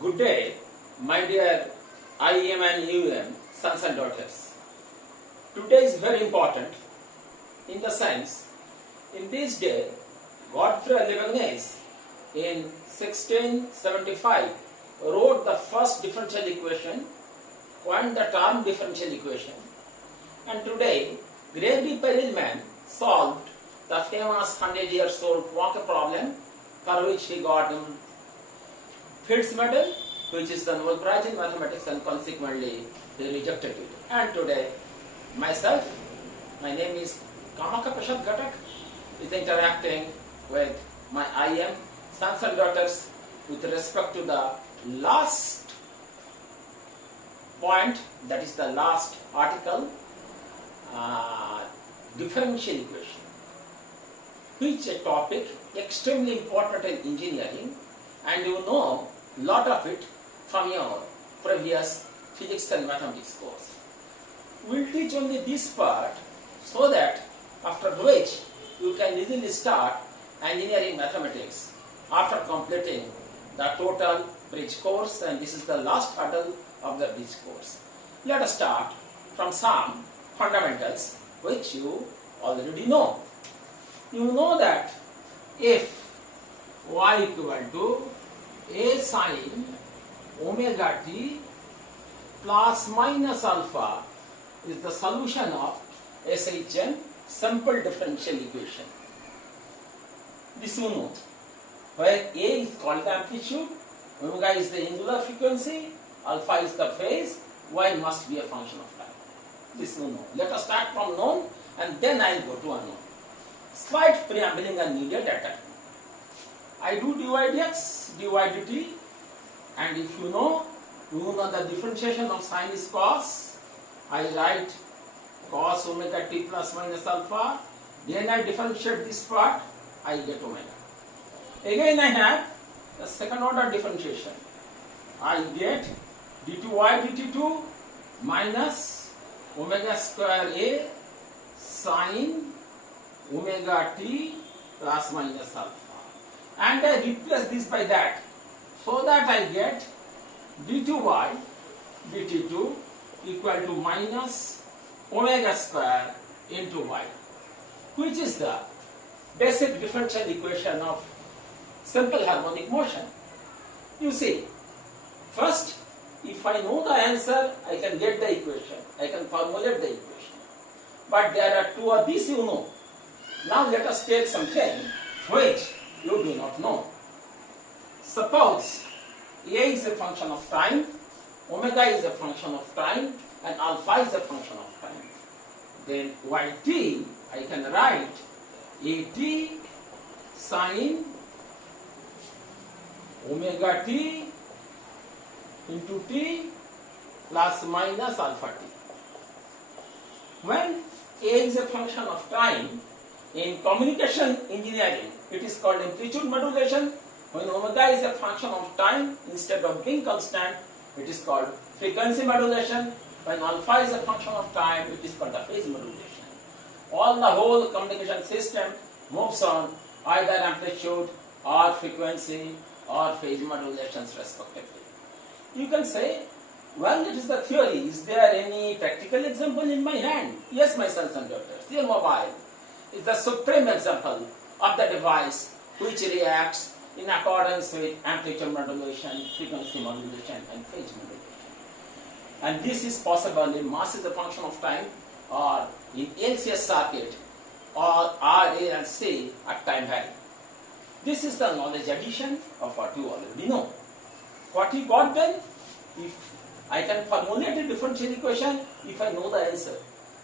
Good day, my dear IEM and UM sons and daughters. Today is very important in the sense, in this day, Godfrey Leibniz in 1675 wrote the first differential equation, coined the term differential equation, and today Gregory Perelman solved the famous 100-year-old Poincare problem, for which he got Fields Medal, which is the Nobel Prize in Mathematics, and consequently they rejected it. And today, myself, my name is Kamaka Prasad Ghatak, is interacting with my IM sons and daughters with respect to the last point, that is the last article, differential equation, which is a topic extremely important in engineering, and you know lot of it from your previous physics and mathematics course. We'll teach only this part so that after which you can easily start engineering mathematics after completing the total bridge course, and this is the last hurdle of the bridge course. Let us start from some fundamentals which you already know. You know that if y equal to a sine omega t plus minus alpha is the solution of SHN simple differential equation. This you know, where A is called the amplitude, omega is the angular frequency, alpha is the phase, y must be a function of time. This you know. Let us start from known and then I will go to unknown. Slight preambling are needed at that. I do dy dx, dy dt, and if you know the differentiation of sine is cos, I write cos omega t plus minus alpha, then I differentiate this part, I get omega. Again I have the second order differentiation. I get d2y dt2 minus omega square a sine omega t plus minus alpha. And I replace this by that, so that I get d2y dt2 equal to minus omega square into y, which is the basic differential equation of simple harmonic motion. You see, first, if I know the answer, I can get the equation, I can formulate the equation. But there are two of these you know. Now let us take something which you do not know. Suppose A is a function of time, omega is a function of time, and alpha is a function of time. Then yt, I can write at sine omega t into t plus minus alpha t. When A is a function of time, in communication engineering, it is called amplitude modulation. When omega is a function of time, instead of being constant, it is called frequency modulation. When alpha is a function of time, it is called the phase modulation. All the whole communication system moves on either amplitude or frequency or phase modulations respectively. You can say, well, it is the theory. Is there any practical example in my hand? Yes, my sons and daughters. Your mobile is the supreme example of the device which reacts in accordance with amplitude modulation, frequency modulation, and phase modulation. And this is possible in mass as a function of time, or in LCS circuit, or RA and C at time varying. This is the knowledge addition of what you already know. What you got then? If I can formulate a differential equation if I know the answer.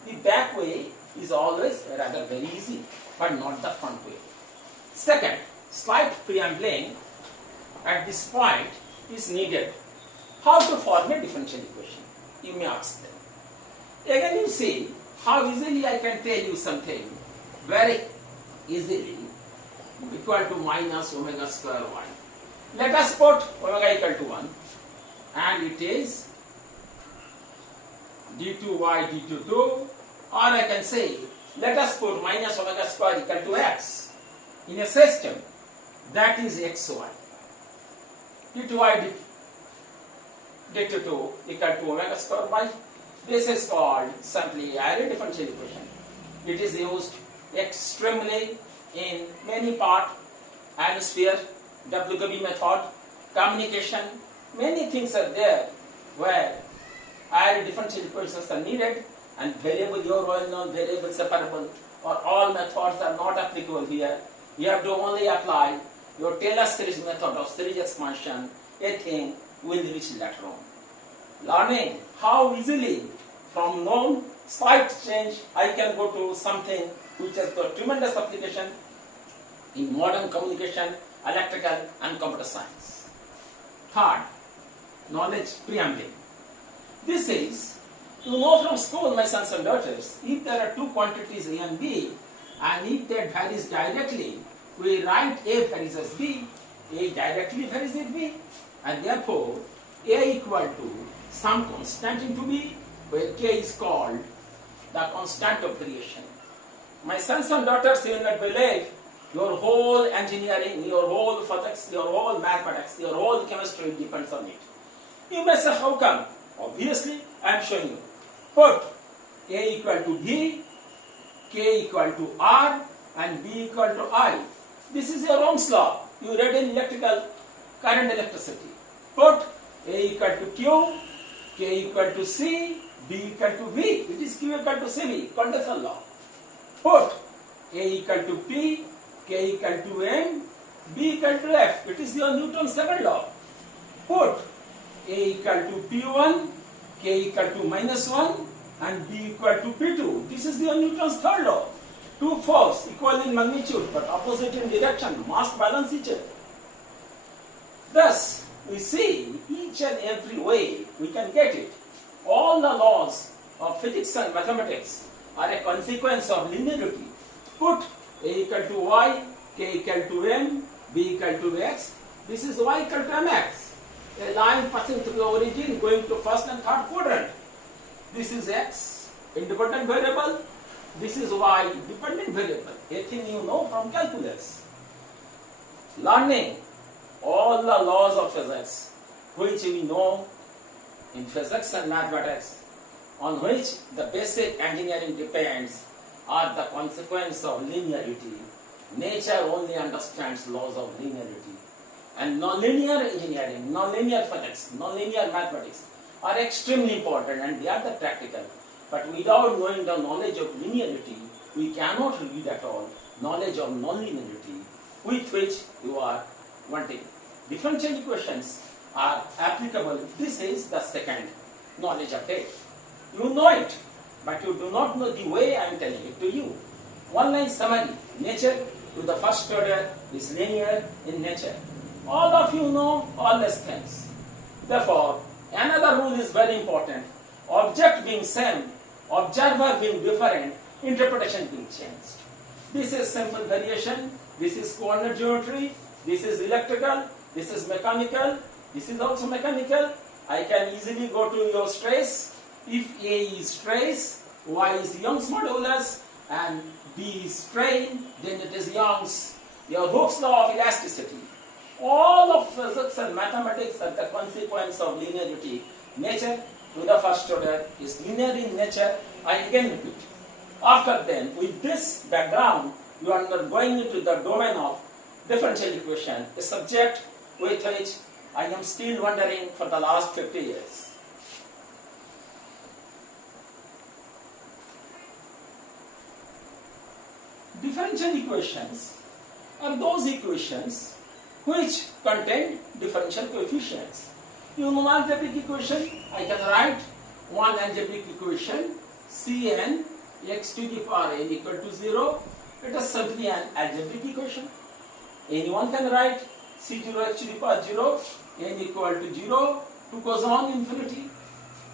The back way is always rather very easy, but not the front way. Second, slight preambling at this point is needed. How to form a differential equation? You may ask them. Again you see how easily I can tell you something very easily equal to minus omega square y. Let us put omega equal to 1, and it is d2y dt2, or I can say let us put minus omega square equal to x in a system that is xy. d2y delta 2 equal to omega square by. This is called simply Airy differential equation. It is used extremely in many part, atmosphere, WKB method, communication, many things are there where Airy differential equations are needed, and variable, your well known variable separable or all methods are not applicable here. You have to only apply your Taylor series method of series expansion. A thing will reach later on. Learning how easily from known slight change I can go to something which has got tremendous application in modern communication, electrical and computer science. Third, knowledge preambling. This is, you know from school, my sons and daughters, if there are two quantities A and B, and if that varies directly, we write A varies as B, A directly varies as B, and therefore A equal to some constant into B, where K is called the constant of variation. My sons and daughters, you will not believe your whole engineering, your whole physics, your whole mathematics, your whole chemistry depends on it. You may say, how come? Obviously, I am showing you. Put A equal to B, K equal to R, and B equal to I. This is your Ohm's law. You read in electrical current electricity. Put A equal to Q, K equal to C, B equal to V. It is Q equal to CV, conditional law. Put A equal to P, K equal to M, B equal to F. It is your Newton's second law. Put A equal to P1, K equal to -1, and B equal to P2. This is your Newton's third law. Two forces equal in magnitude but opposite in direction must balance each other. Thus, we see each and every way we can get it. All the laws of physics and mathematics are a consequence of linearity. Put A equal to Y, K equal to M, B equal to X. This is Y equal to Mx. A line passing through the origin going to first and third quadrant. This is X, independent variable. This is Y, dependent variable. A thing you know from calculus. Learning all the laws of physics, which we know in physics and mathematics, on which the basic engineering depends, are the consequence of linearity. Nature only understands laws of linearity. And nonlinear engineering, nonlinear physics, nonlinear mathematics are extremely important, and they are the practical. But without knowing the knowledge of linearity, we cannot read at all knowledge of nonlinearity with which you are wanting. Differential equations are applicable. This is the second knowledge update. You know it, but you do not know the way I am telling it to you. One line summary. Nature to the first order is linear in nature. All of you know all these things. Therefore, another rule is very important. Object being same, observer being different, interpretation being changed. This is simple variation. This is coordinate geometry. This is electrical. This is mechanical. This is also mechanical. I can easily go to your stress. If A is stress, Y is Young's modulus, and B is strain, then it is Young's, your Hooke's law of elasticity. All of physics and mathematics are the consequence of linearity. Nature to the first order is linear in nature. I again repeat. After then, with this background, you are going into the domain of differential equation, a subject with which I am still wondering for the last 50 years. Differential equations are those equations which contain differential coefficients. You know algebraic equation, I can write one algebraic equation, Cn x to the power n equal to 0. It is simply an algebraic equation. Anyone can write C0 x to the power 0, n equal to 0, 2 goes on infinity.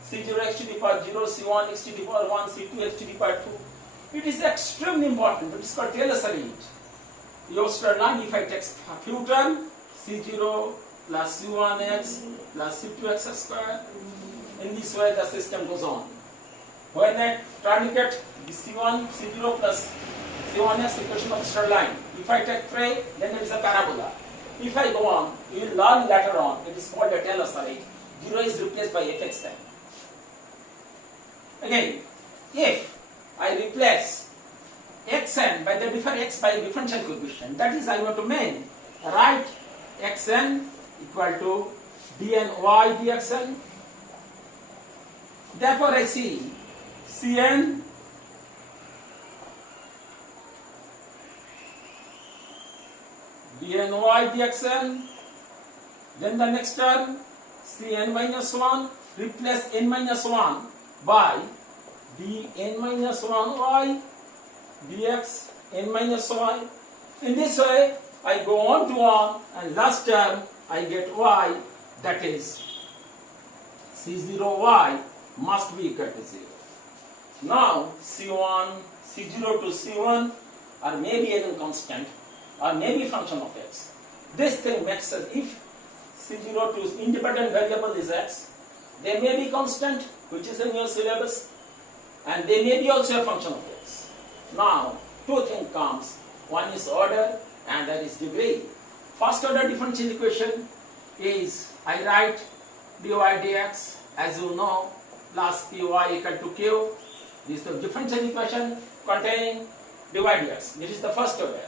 C0 x to the power 0, C1 x to the power 1, C2 x to the power 2. It is extremely important. It is called Taylor series. You line, if I take a few terms, C0 plus C1x plus C2x square, in this way the system goes on. When I try to get the C1, C0 plus C1x equation of straight line, if I take 3, then it is a parabola. If I go on, you will learn later on, it is called a Taylor series. 0 is replaced by fx time. Again, if I replace xn by the x by differential coefficient, that is, I want to write xn equal to dny dxn. Therefore, I see Cn dny dxn. Then the next term Cn minus 1, replace n minus 1 by dn minus 1y dx n minus y. In this way, I go on to on, and last term I get y, that is C0y must be equal to 0. Now C0 to C1 are maybe any constant or maybe function of x. This thing makes us, if C0 to independent variable is x, they may be constant, which is in your syllabus, and they may be also a function of x. Now, two things comes. One is order and that is degree. First order differential equation is, I write dy dx, as you know, plus py equal to q. This is the differential equation containing dy dx. This is the first order.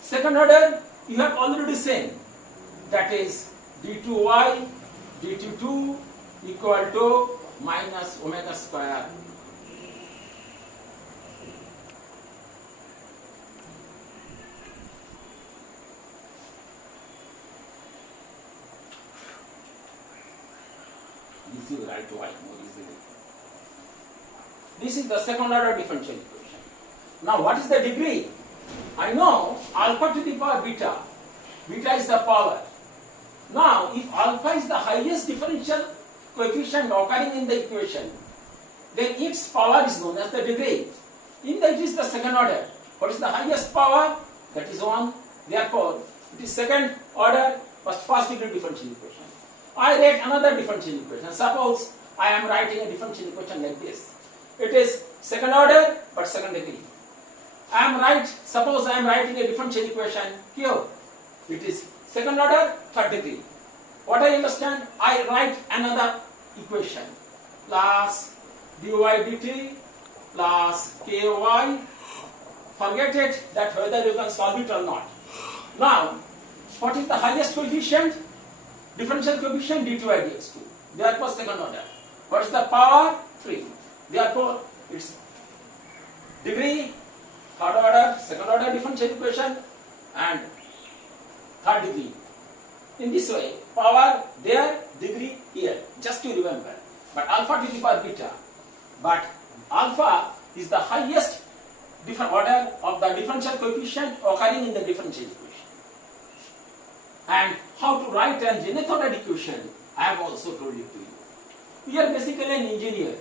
Second order, you have already seen, that is d2y dt2 equal to minus omega square. This you write y more easily. This is the second order differential equation. Now what is the degree? I know alpha to the power beta. Beta is the power. Now if alpha is the highest differential coefficient occurring in the equation, then its power is known as the degree. In that it is the second order. What is the highest power? That is 1. Therefore, it is second order first degree differential equation. I write another differential equation. Suppose I am writing a differential equation like this. It is second order but second degree. Suppose I am writing a differential equation here. It is second order, third degree. What I understand? I write another equation plus dy dt plus ky. Forget it that whether you can solve it or not. Now, what is the highest coefficient? Differential coefficient d2y dx2. Therefore, second order. What is the power? 3. Therefore, its degree, third order, second order differential equation, and third degree. In this way, power there, degree here. Just to remember. But alpha to the power beta. But alpha is the highest order of the differential coefficient occurring in the differential equation. And how to write an nth order equation, I have also told it to you. We are basically an engineer.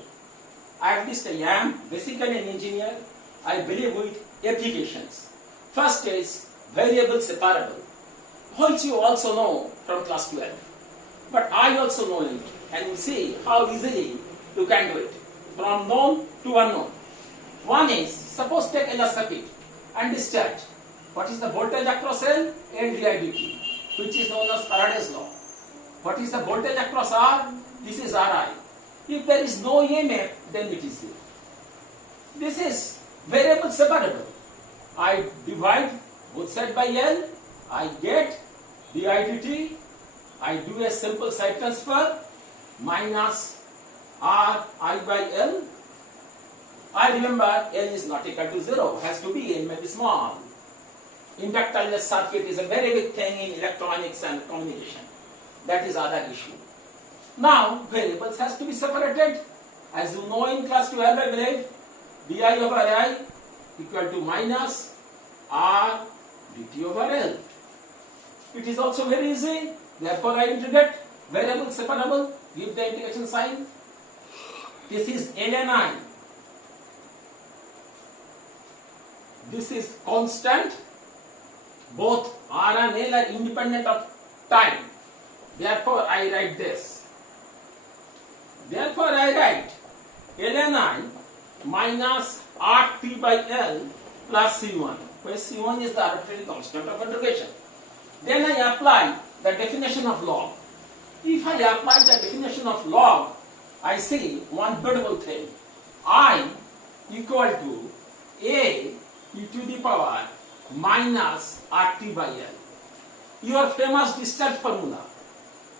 At least I am basically an engineer. I believe with applications. First is variable separable, which you also know from class 12. But I also know it, and you see how easily you can do it. From known to unknown. One is, suppose take a circuit and discharge. What is the voltage across L? L di dt, which is known as Faraday's law. What is the voltage across R? This is Ri. If there is no EMF, then it is 0. This is variable separable. I divide both sides by L, I get di dt, I do a simple side transfer, minus Ri by L. I remember L is not equal to 0, has to be, L may be small. Inductorless circuit is a very big thing in electronics and communication. That is other issue. Now, variables has to be separated. As you know in class 12, I believe, di over I equal to minus R dt over L. It is also very easy. Therefore, I integrate variable separable, give the integration sign. This is ln. This is constant. Both R and L are independent of time. Therefore, I write this. Therefore, I write ln minus RT by L plus C1, where C1 is the arbitrary constant of integration. Then I apply the definition of log. If I apply the definition of log, I see one beautiful thing. I equal to a e to the power minus RT by L. Your famous discharge formula,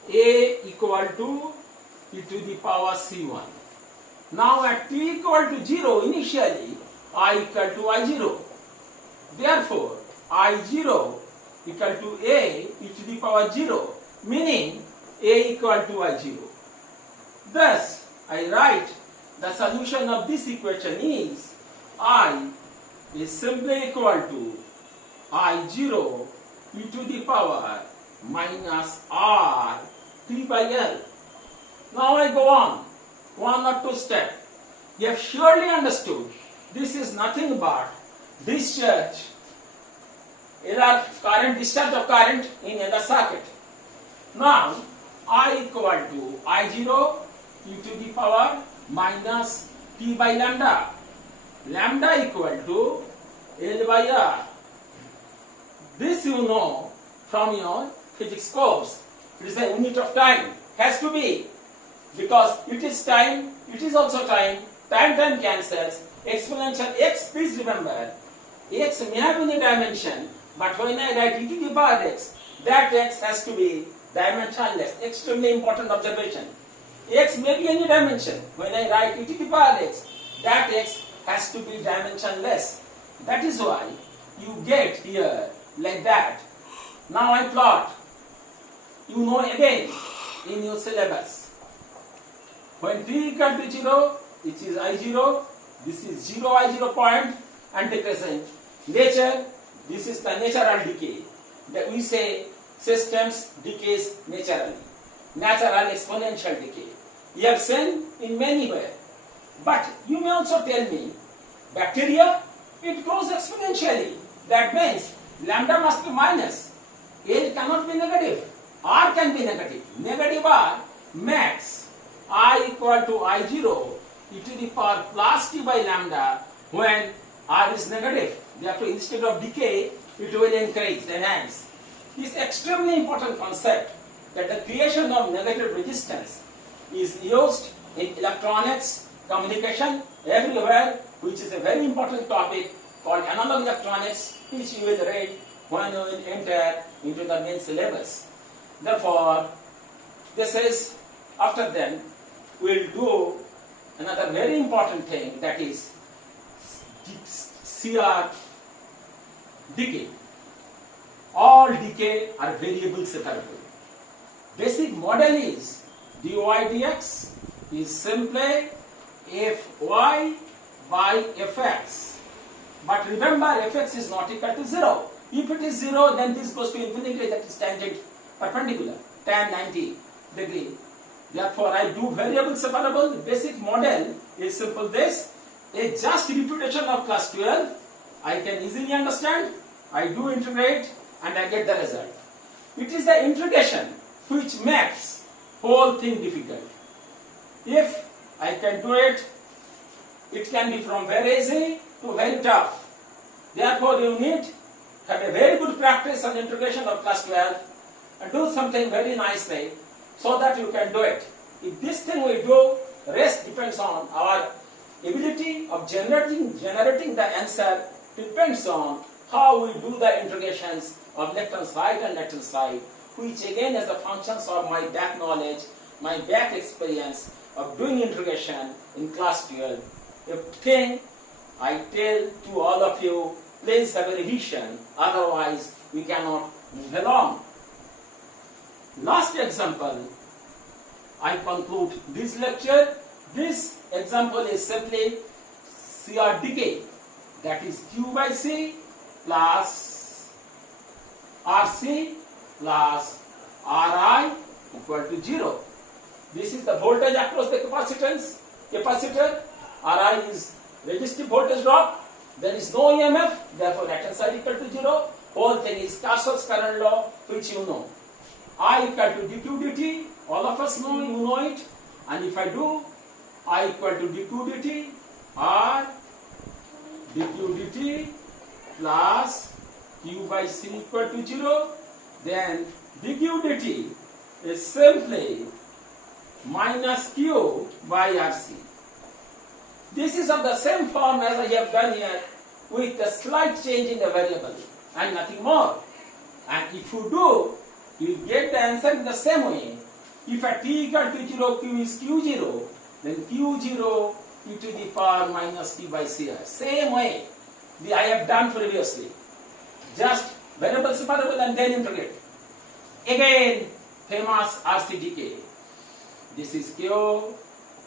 a equal to e to the power C1. Now at t equal to 0, initially I equal to I0. Therefore, I0 equal to a e to the power 0, meaning a equal to I0. Thus, I write the solution of this equation is I is simply equal to I0 e to the power minus R T by L. Now I go on, one or two steps. You have surely understood this is nothing but discharge, discharge of current in the circuit. Now I equal to I0 e to the power minus T by lambda. Lambda equal to L by R. This you know from your physics course. It is a unit of time. Has to be. Because it is time, it is also time. Time cancels. Exponential x, please remember, x may have any dimension, but when I write e to the power x, that x has to be dimensionless. Extremely important observation. X may be any dimension. When I write e to the power x, that x has to be dimensionless. That is why you get here like that. Now I plot. You know again in your syllabus. When t equal to 0, it is I0. This is 0 I0 point and decreasing. Nature, this is the natural decay. That we say systems decays naturally. Natural exponential decay. You have seen in many ways. But you may also tell me, bacteria, it grows exponentially. That means lambda must be minus. L cannot be negative. R can be negative. Negative R max I equal to I0 e to the power plus T by lambda when R is negative. Therefore, instead of decay, it will increase, enhance. This is extremely important concept that the creation of negative resistance is used in electronics, communication, everywhere, which is a very important topic called analog electronics, which you will read when you will enter into the main syllabus. Therefore, this is, after then, we will do another very important thing, that is CR decay. All decay are variable separable. Basic model is dy dx is simply fy by fx. But remember, fx is not equal to 0. If it is 0, then this goes to infinity, that is tangent perpendicular, tan 90 degree. Therefore, I do variable separable. The basic model is simple this. A just reputation of class 12, I can easily understand. I do integrate and I get the result. It is the integration which makes whole thing difficult. If I can do it, it can be from very easy to very tough. Therefore, you need to have a very good practice on integration of class 12 and do something very nicely so that you can do it. If this thing we do, rest depends on our ability of generating the answer, depends on how we do the integrations of left-hand side and right-hand side, which again is a function of my back knowledge, my back experience of doing integration in class 12. If thing I tell to all of you, please have a revision, otherwise we cannot move along. Last example, I conclude this lecture. This example is simply CR decay, that is Q by C plus RC plus RI equal to 0. This is the voltage across the capacitor. RI is resistive voltage drop. There is no EMF, therefore right hand side equal to 0. Whole thing is Kirchhoff's current law, which you know. I equal to dq dt, all of us know, you know it. And if I do, I equal to dq dt, R dq dt plus Q by C equal to 0. Then dq dt is simply minus Q by RC. This is of the same form as I have done here with a slight change in the variable and nothing more. And if you do, you get the answer in the same way. If at t equal to 0, Q is Q0, then Q0 e to the power minus Q by CR. Same way I have done previously. Just variable separable and then integrate. Again, famous RC decay. This is Q,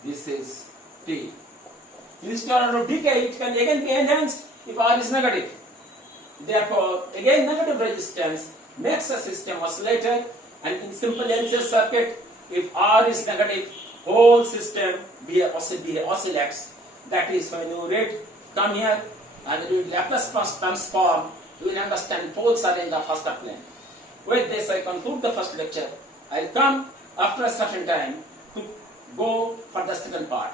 this is T. Instead of decay, it can again be enhanced if R is negative. Therefore, again negative resistance makes a system oscillator, and in simple LC circuit, if R is negative, whole system oscillates. That is when you read, come here and read Laplace transform, you will understand poles are in the first plane. With this, I conclude the first lecture. I will come after a certain time to go for the second part.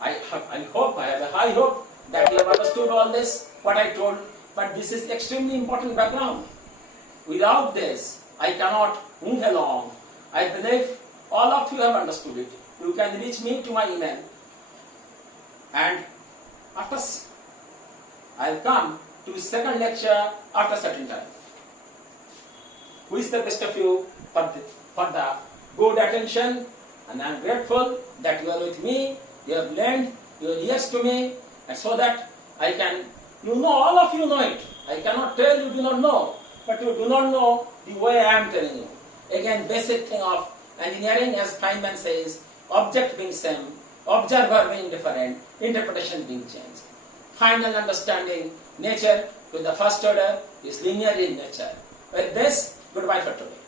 I have a high hope that you have understood all this, what I told, but this is extremely important background. Without this, I cannot move along. I believe all of you have understood it. You can reach me to my email, and after I will come to second lecture after certain time. Wish the best of you for the good attention, and I am grateful that you are with me. You have lent your ears to me, and so that I can, all of you know it. I cannot tell you do not know, but you do not know the way I am telling you. Again, basic thing of engineering, as Feynman says, object being same, observer being different, interpretation being changed. Final understanding, nature with the first order is linear in nature. With this, goodbye for today.